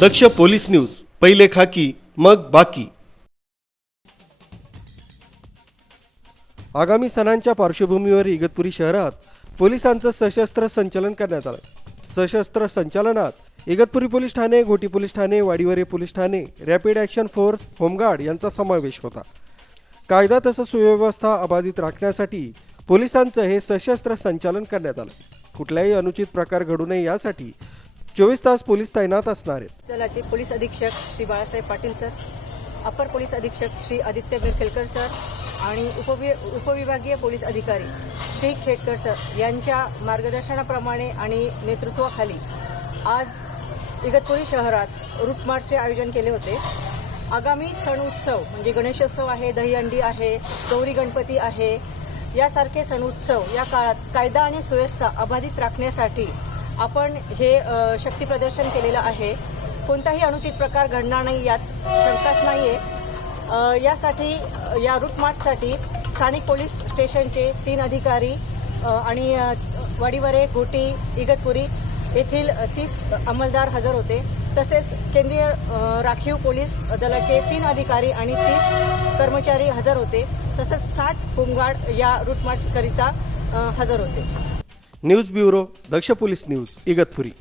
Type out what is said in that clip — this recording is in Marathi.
दक्ष पोलीस न्यूज पहिले खाकी मग बाकी. आगामी सणांच्या पार्श्वभूमीवर इगतपुरी शहरात पोलिसांचं सशस्त्र संचलन करण्यात आलं. सशस्त्र संचालनात इगतपुरी पोलीस ठाणे घोटी पोलीस ठाणे Wadivare police Thane rapid action force home guard यांचा समावेश होता. कायदा तसंच सुव्यवस्था अबाधित राखण्यासाठी पोलिसांचं हे सशस्त्र संचालन करण्यात आलं. कुठल्याही अनुचित प्रकार घडू नये यासाठी चोवीस तास पोलीस तैनात असणार आहेत. दलाचे पोलीस अधीक्षक श्री बाळासाहेब पाटील सर अपर पोलीस अधीक्षक श्री आदित्य बिरखेलकर सर आणि उपवि उपविभागीय पोलीस अधिकारी श्री खेडकर सर यांच्या मार्गदर्शनाप्रमाणे आणि नेतृत्वाखाली आज इगतपुरी शहरात रूटमार्चचे आयोजन केले होते. आगामी सण उत्सव म्हणजे गणेशोत्सव आहे दहीहंडी आहे गौरी गणपती आहे यासारखे सण उत्सव या काळात कायदा आणि सुव्यवस्था अबाधित राखण्यासाठी आपण हे शक्ती प्रदर्शन केलेलं आहे. कोणताही अनुचित प्रकार घडणार नाही यात शंकाच नाही आहे यासाठी या रूट मार्चसाठी स्थानिक पोलीस स्टेशनचे तीन अधिकारी आणि वडिवरे वाडीवरे घोटी इगतपुरी येथील तीस अंमलदार हजर होते. तसेच केंद्रीय राखीव पोलीस दलाचे तीन अधिकारी आणि तीस कर्मचारी हजर होते. तसेच साठ होमगार्ड या रूट मार्चकरिता हजर होते. News bureau Daksh police news Igatpuri.